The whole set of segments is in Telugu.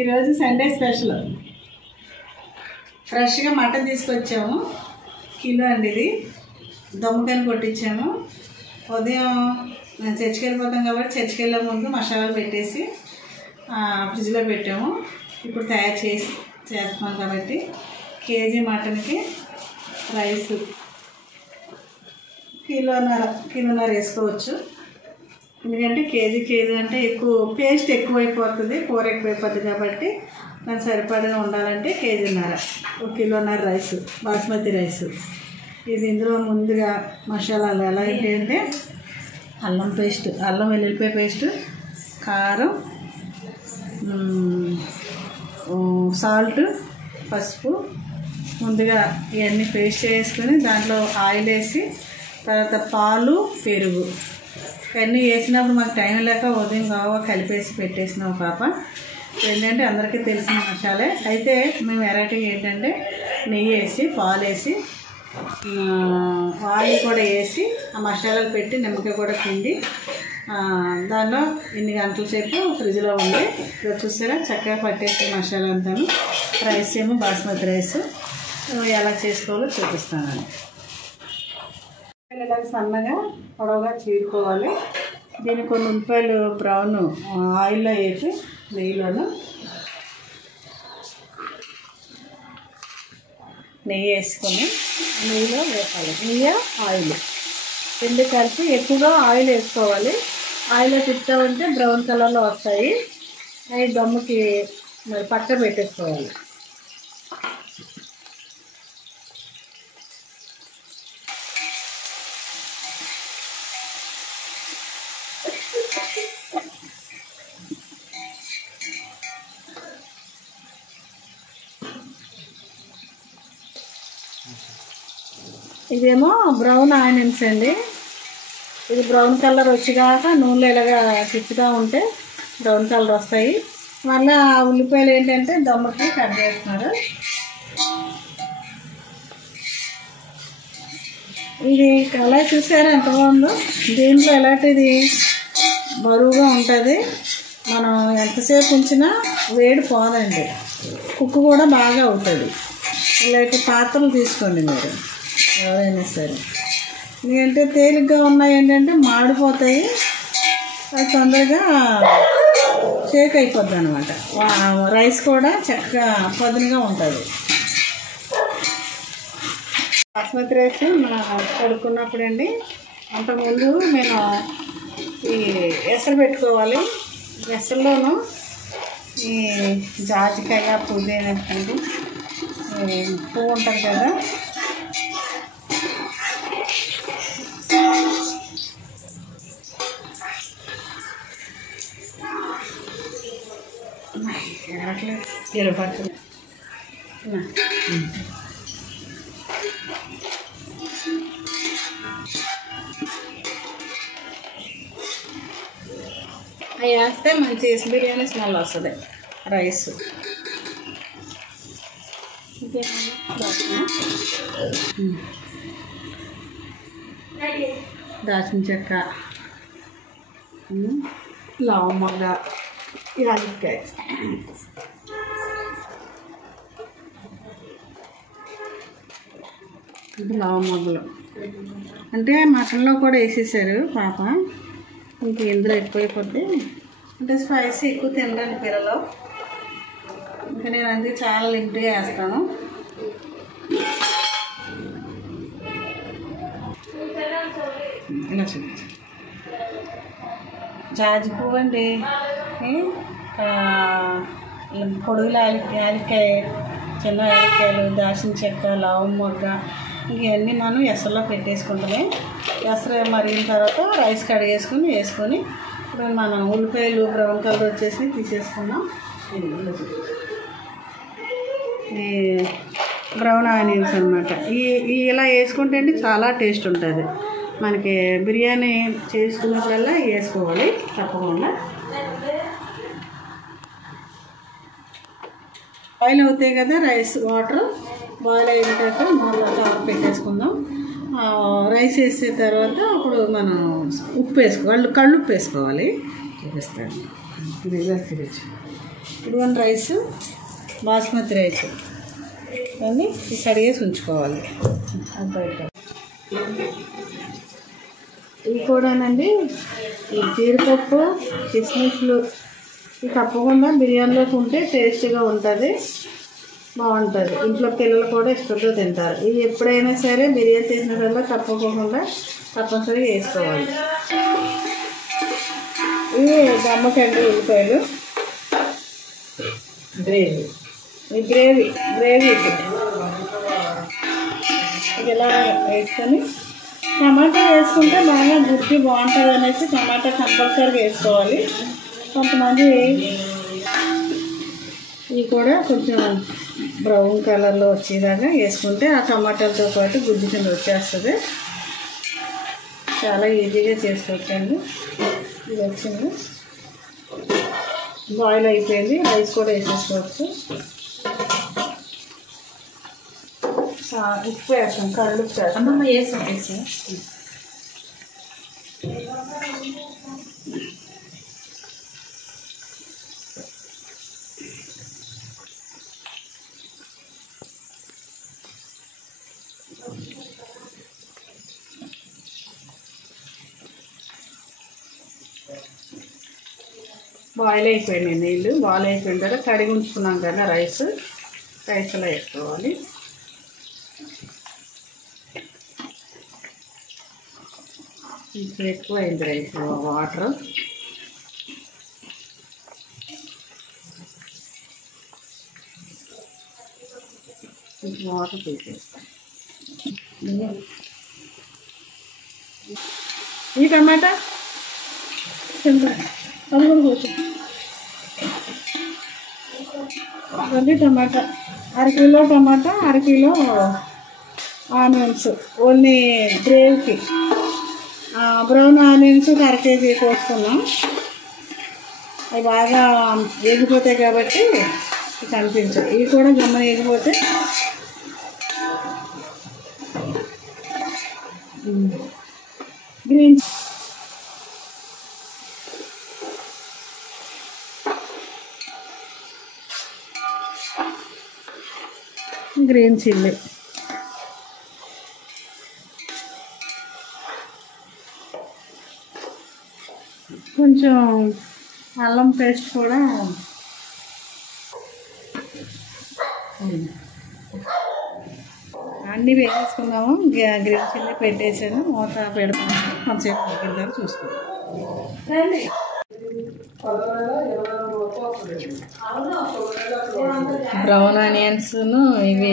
ఈరోజు సండే స్పెషల్ ఫ్రెష్గా మటన్ తీసుకొచ్చాము. కిలో అండి ఇది. దమ్ముకని కొట్టించాము. ఉదయం మేము చర్చికి వెళ్ళిపోతాం కాబట్టి చర్చికి వెళ్ళే ముందు మసాలాలు పెట్టేసి ఫ్రిడ్జ్లో పెట్టాము. ఇప్పుడు తయారు చేస్తున్నాం కాబట్టి కేజీ మటన్కి రైస్ కిలోన్నర వేసుకోవచ్చు. ఎందుకంటే కేజీ అంటే పేస్ట్ ఎక్కువైపోతుంది, కూర ఎక్కువైపోతుంది కాబట్టి దానికి సరిపడగా ఉండాలంటే కేజీన్నర, 1 కిలోన్నర రైస్, బాస్మతి రైస్. ఇది ఇందులో ముందుగా మసాలాలు ఎలా అంటే అల్లం వెల్లుల్లిపాయ పేస్ట్, కారం, సాల్ట్, పసుపు ముందుగా ఇవన్నీ పేస్ట్ చేసుకొని దాంట్లో ఆయిల్ వేసి తర్వాత పాలు, పెరుగు ఇవన్నీ వేసినప్పుడు మాకు టైం లేక ఉదయం కావా కలిపేసి పెట్టేసినాం పాప. ఏంటంటే అందరికీ తెలిసిన మసాలే. అయితే మేము వెరైటీ ఏంటంటే నెయ్యి వేసి, పాలు వేసి, ఆయిల్ కూడా వేసి ఆ మసాలాలు పెట్టి నిమ్మకాయ కూడా పిండి దానిలో ఇన్ని గంటల సేపు ఫ్రిడ్జ్లో ఉంది. ఇక్కడ చూసారా చక్కగా పట్టేసి మసాలా అంతాను. రైస్ ఏమో బాస్మతి రైస్. ఎలా చేసుకోవాలో చూపిస్తానండి. ఇలా సన్నగా పొడవుగా చీరుకోవాలి. దీనికి కొన్ని ఉల్లిపాయలు బ్రౌన్ ఆయిల్లో వేసి నెయ్యి వేసుకొని నెయ్యిలో వేపాలి. నెయ్యి, ఆయిల్ రెండు కలిపి ఎక్కువగా ఆయిల్ వేసుకోవాలి. ఆయిల్లో తిప్పామంటే బ్రౌన్ కలర్లో వస్తాయి. అవి దమ్ముకి మరి పక్క పెట్టేసుకోవాలి. ఇదేమో బ్రౌన్ ఆనియన్స్ అండి. ఇది బ్రౌన్ కలర్ వచ్చేదాక నూనెలో ఇలాగా తిప్పుతూ ఉంటే బ్రౌన్ కలర్ వస్తాయి. మళ్ళీ ఆ ఉల్లిపాయలు ఏంటంటే దమ్మకి కట్ చేస్తున్నారు. ఇది కలర్ చూసారా ఎంత బాగుందో. దీంట్లో ఎలాంటిది బరువుగా ఉంటుంది. మనం ఎంతసేపు ఉంచినా వేడి పోదండి. కుక్కు కూడా బాగా అవుతుంది. ఇలాంటి పాత్రలు తీసుకోండి మీరు ఎవరైనా సరే. ఎందుకంటే తేలిగ్గా ఉన్నాయి ఏంటంటే మాడిపోతాయి, అది తొందరగా షేక్ అయిపోద్ది అనమాట. రైస్ కూడా చక్కగా పదునుగా ఉంటుంది. బాస్మతి రైస్ కడుక్కున్నప్పుడు అండి అంతకుముందు నేను ఈ ఎసరు పెట్టుకోవాలి. ఎసరులోనూ ఈ జాజికాయ, పుదీనా అండి, పువ్వు ఉంటుంది కదా, అవి వేస్తే మంచి బిర్యానీ స్మెల్ వస్తుంది. రైస్ దాల్చిన చెక్క, లవంగ, యాలక్కాయ, లవంగలు అంటే మటన్లో కూడా వేసేసారు పాప. ఇంక ఇందులో ఎక్కువైపోతే అంటే స్పైసీ ఎక్కువ తినడానికి పిల్లలు. ఇంకా నేను అందుకే చాలా లిమిట్గా వేస్తాను. ఇలా చూపించు. జాజి పువ్వు అండి, పొడుగుల యాలక్కాయ, చిన్న యాలక్కాయలు, దాల్చిన చెక్క, లవంగ మొగ్గ, ఇవన్నీ మనం ఎసరులో పెట్టేసుకుంటామే. ఎసరు మరిగిన తర్వాత రైస్ కడిగేసుకొని వేసుకొని ఇప్పుడు మనం ఉల్లిపాయలు బ్రౌన్ కలర్ వచ్చేసి తీసేసుకున్నాం. ఈ బ్రౌన్ ఆనియన్స్ అనమాట. ఇలా వేసుకుంటే అండి చాలా టేస్ట్ ఉంటుంది. మనకి బిర్యానీ చేసుకున్నప్పుడల్లా వేసుకోవాలి తప్పకుండా. బాయిల్ అవుతాయి కదా రైస్, వాటర్ బాయిల్ అయినాక మూలలో పెట్టేసుకుందాం. రైస్ వేసే తర్వాత అప్పుడు మనం ఉప్పు వేసుకోవాలి, కళ్ళు ఉప్పు వేసుకోవాలి. చూపిస్తాను. ఇది చూపించు. ఇటువంటి రైస్ బాస్మతి రైస్ అన్నీ కడిగేసి ఉంచుకోవాలి. ఇవి కూడానండి, ఈ జీడిపప్పు కిస్మిస్లు ఇవి తప్పకుండా బిర్యానీలోకి ఉంటే టేస్టీగా ఉంటుంది, బాగుంటుంది. ఇంట్లో పిల్లలు కూడా ఇష్టంతో తింటారు. ఇవి ఎప్పుడైనా సరే బిర్యానీ చేసినప్పుడల్లా తప్పనిసరిగా వేసుకోవాలి. ఇవి దమ్మకండి ఉల్లిపాయలు, గ్రేవీ ఇలా వేసుకొని టమాటా వేసుకుంటే బాగా గుజ్జు బాగుంటుంది అనేసి టమాటా కంపల్సరీగా వేసుకోవాలి. కొంతమంది ఇవి కూడా కొంచెం బ్రౌన్ కలర్లో వచ్చేదాకా వేసుకుంటే ఆ టమాటాలతో పాటు గుజ్జు కింద వచ్చేస్తుంది. చాలా ఈజీగా చేసుకోవచ్చండి. ఇది వచ్చింది, బాయిల్ అయిపోయింది, రైస్ కూడా వేసేసుకోవచ్చు. ఉప్పు వేస్తాం, కళ్ళు ఉప్పు వేస్తాం. బాయిల్ అయిపోయింది నీళ్ళు, బాయిల్ అయిపోయిన తర్వాత కడిగి ఉంచుకున్నాం కదా రైస్లో వేసుకోవాలి. ఇంకా ఎక్కువ అయింది రైస్ వాటర్. వాటర్ తీసేస్తాం. ఈ టమాటా అది కూడా కొంచెం టమాటా, అరకిలో టమాటా, అరకిలో ఆనియన్స్ ఓన్లీ గ్రేవీకి. బ్రౌన్ ఆనియన్స్ 1/2 కేజీ కోసుకున్నాం. అవి బాగా వేగిపోతాయి కాబట్టి కనిపించవు. ఇవి కూడా గమ్మని వేగిపోతే గ్రీన్ చిల్లీ, కొంచెం అల్లం పేస్ట్ కూడా అన్నీ వేసేసుకున్నాము. గ్రీన్ చిల్లీ పెట్టేసాను, మూత పెడతాను, కొంచెం ఉడికిందని చూసుకుంటాం. బ్రౌన్ ఆనియన్స్, ఇవి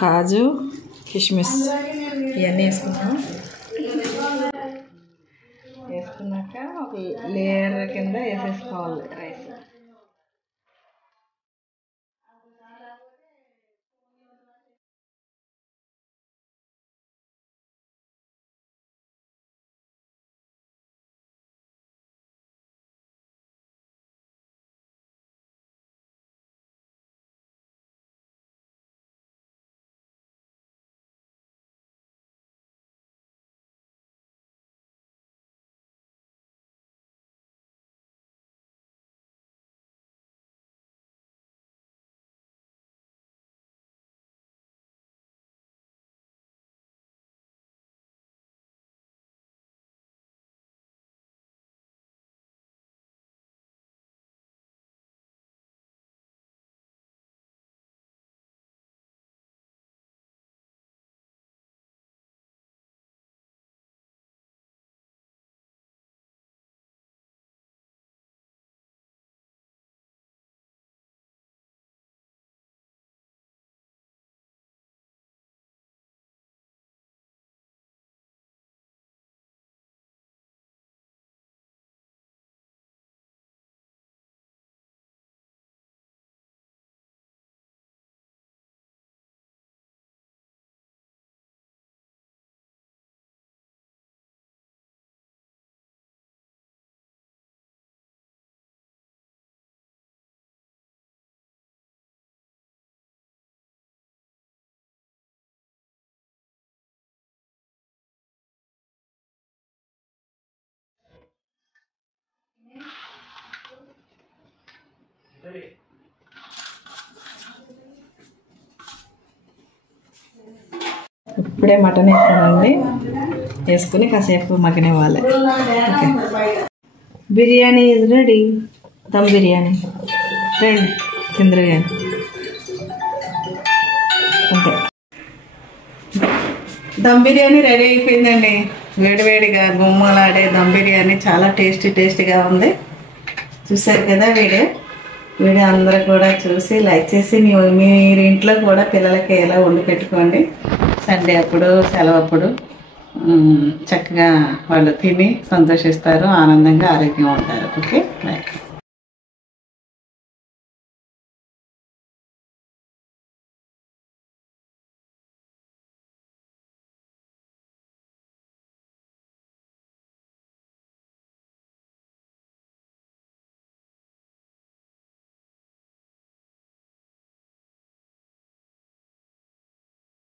కాజు కిస్మిస్ ఇవన్నీ వేసుకున్నాక ఒక లేయర్ కింద వేసేసుకోవాలి రైస్. ఇప్పుడే మటన్ వేస్తానండి, వేసుకుని కాసేపు మగ్గనివ్వాలి. Okay, biryani is ready. Dum biryani ready, తిందరు కానీ అంతే. దమ్ బిర్యానీ రెడీ అయిపోయిందండి. వేడివేడిగా గుమ్మలాడే దమ్ బిర్యానీ చాలా టేస్టీగా ఉంది. చూసారు కదా వీడియో అందరూ కూడా చూసి లైక్ చేసి మీరు ఇంట్లో కూడా పిల్లలకి ఎలా వండి పెట్టుకోండి. సండే అప్పుడు, సెలవు అప్పుడు చక్కగా వాళ్ళు తిని సంతోషిస్తారు, ఆనందంగా ఆరోగ్యంగా ఉంటారు. Okay, bye.